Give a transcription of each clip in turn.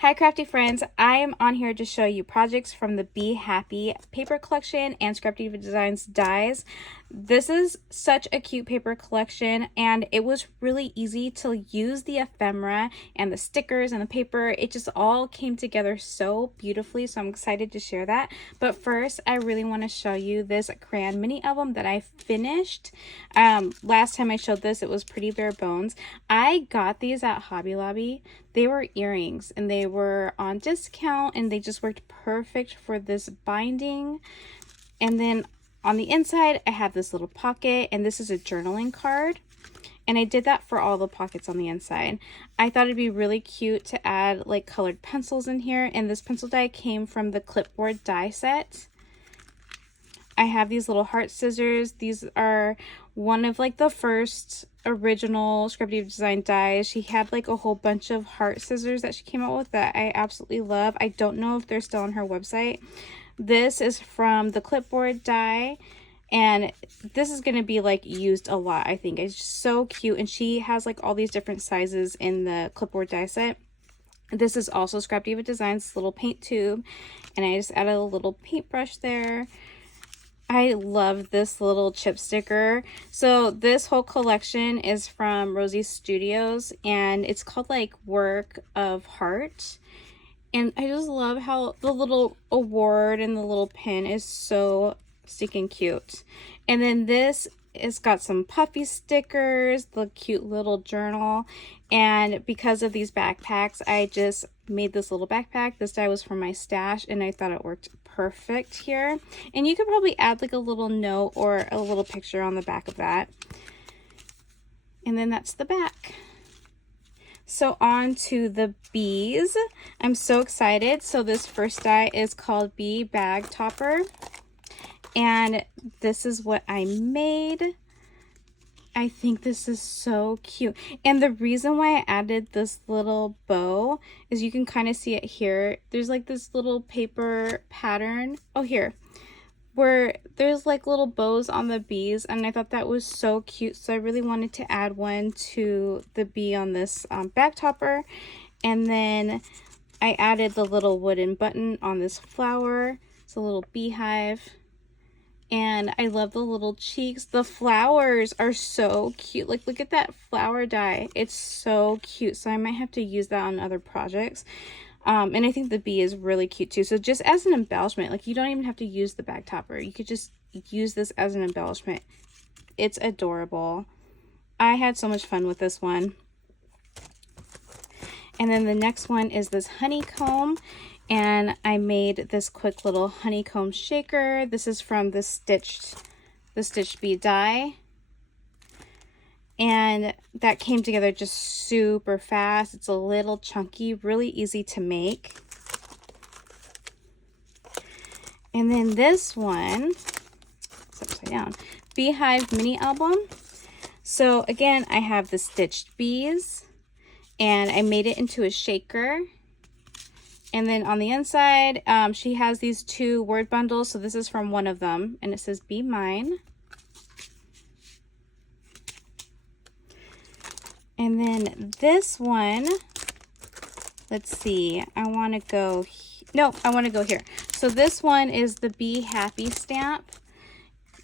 Hi crafty friends, I am on here to show you projects from the Be Happy paper collection and Scrap Diva Designs dies. This is such a cute paper collection and it was really easy to use the ephemera and the stickers and the paper. It just all came together so beautifully, so I'm excited to share that. But first, I really want to show you this crayon mini album that I finished. Last time I showed this, it was pretty bare bones. I got these at Hobby Lobby. They were earrings and they were on discount and they just worked perfect for this binding. And then on the inside, I have this little pocket, and this is a journaling card. And I did that for all the pockets on the inside. I thought it'd be really cute to add like colored pencils in here. And this pencil die came from the clipboard die set. I have these little heart scissors. These are one of like the first original Scrap Diva design dies. She had like a whole bunch of heart scissors that she came out with that I absolutely love. I don't know if they're still on her website. This is from the clipboard die, and this is going to be like used a lot, I think. It's just so cute, and she has like all these different sizes in the clipboard die set. This is also Scrap Diva Designs little paint tube, and I just added a little paintbrush there. I love this little chip sticker. So this whole collection is from Rosie Studios, and it's called like Work of Heart. And I just love how the little award and the little pin is so stinking cute. And then this has got some puffy stickers, the cute little journal. And because of these backpacks, I just made this little backpack. This die was from my stash and I thought it worked perfect here. And you could probably add like a little note or a little picture on the back of that. And then that's the back. So on to the bees. I'm so excited. So this first die is called Bee Bag Topper. And this is what I made. I think this is so cute. And the reason why I added this little bow is you can kind of see it here. There's like this little paper pattern. Oh, here. Where there's like little bows on the bees, and I thought that was so cute, so I really wanted to add one to the bee on this bag topper. And then I added the little wooden button on this flower. It's a little beehive, and I love the little cheeks. The flowers are so cute. Like, look at that flower die. It's so cute, so I might have to use that on other projects. And I think the bee is really cute too. So just as an embellishment, like you don't even have to use the bag topper. You could just use this as an embellishment. It's adorable. I had so much fun with this one. And then the next one is this honeycomb. And I made this quick little honeycomb shaker. This is from the stitched bee die. And that came together just super fast. It's a little chunky, really easy to make. And then this one, it's upside down, Beehive mini album. So again, I have the stitched bees and I made it into a shaker. And then on the inside, she has these two word bundles. So this is from one of them and it says Be Mine. And then this one, let's see, I want to go here. So this one is the Be Happy stamp,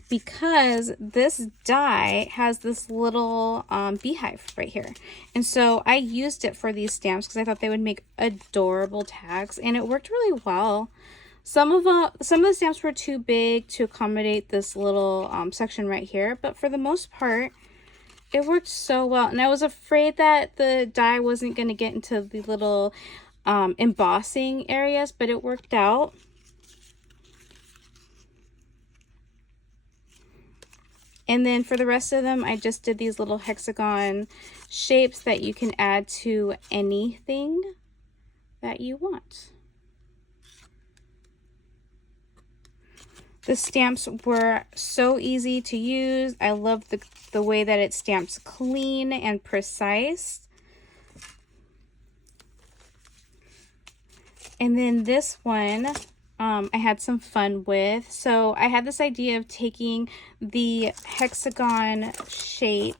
because this die has this little beehive right here. And so I used it for these stamps because I thought they would make adorable tags, and it worked really well. Some of the stamps were too big to accommodate this little section right here, but for the most part, it worked so well. And I was afraid that the die wasn't going to get into the little embossing areas, but it worked out. And then for the rest of them, I just did these little hexagon shapes that you can add to anything that you want. The stamps were so easy to use. I love the way that it stamps clean and precise. And then this one, I had some fun with. So I had this idea of taking the hexagon shape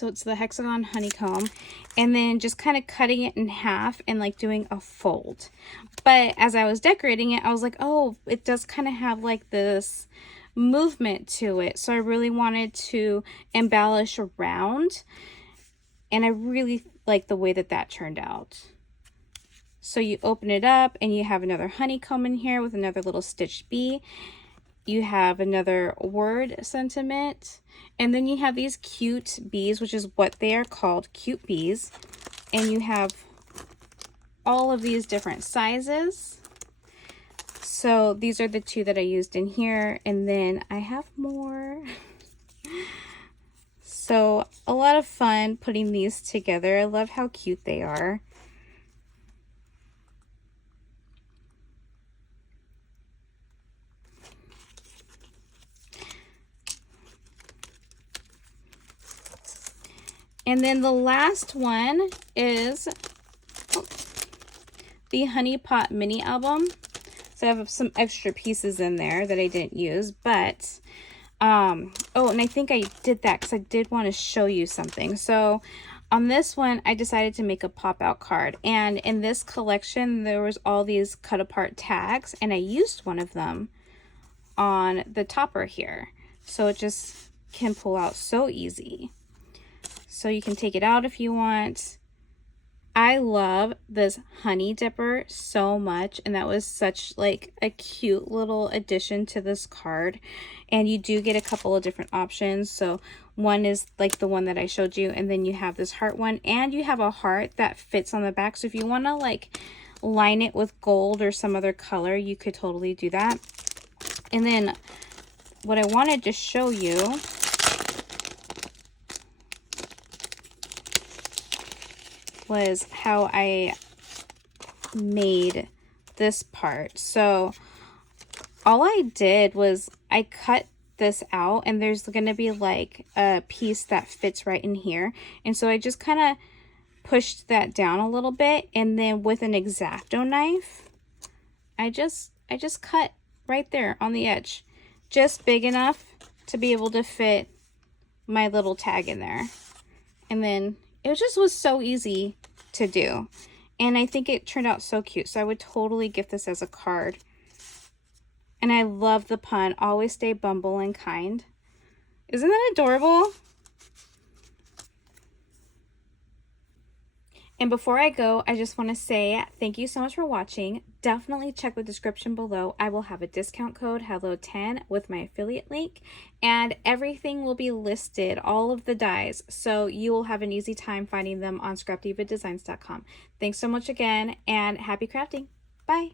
So it's the Hexagon Honeycomb, and then just kind of cutting it in half and like doing a fold. But as I was decorating it, I was like, oh, it does kind of have like this movement to it. So I really wanted to embellish around, and I really like the way that that turned out. So you open it up and you have another honeycomb in here with another little stitched bee. You have another word sentiment, and then you have these cute bees, which is what they are called, cute bees. And you have all of these different sizes. So these are the two that I used in here, and then I have more. So a lot of fun putting these together. I love how cute they are. And then the last one is the Honey Pot mini album. So I have some extra pieces in there that I didn't use, but oh, and I think I did that because I did want to show you something. So on this one, I decided to make a pop-out card, and in this collection there was all these cut apart tags, and I used one of them on the topper here, so it just can pull out so easy. So you can take it out if you want. I love this honey dipper so much, and that was such like a cute little addition to this card. And you do get a couple of different options. So one is like the one that I showed you, and then you have this heart one, and you have a heart that fits on the back. So if you want to like line it with gold or some other color, you could totally do that. And then what I wanted to show you was how I made this part. So all I did was I cut this out, and there's going to be like a piece that fits right in here. And so I just kind of pushed that down a little bit, and then with an X-Acto knife, I just cut right there on the edge, just big enough to be able to fit my little tag in there. And then it just was so easy to do, and I think it turned out so cute. So I would totally gift this as a card. And I love the pun, always stay bumble and kind. Isn't that adorable? And before I go, I just want to say thank you so much for watching. Definitely check the description below. I will have a discount code, HELLO10, with my affiliate link, and everything will be listed, all of the dies, so you will have an easy time finding them on scrapdivadesigns.com. Thanks so much again, and happy crafting. Bye.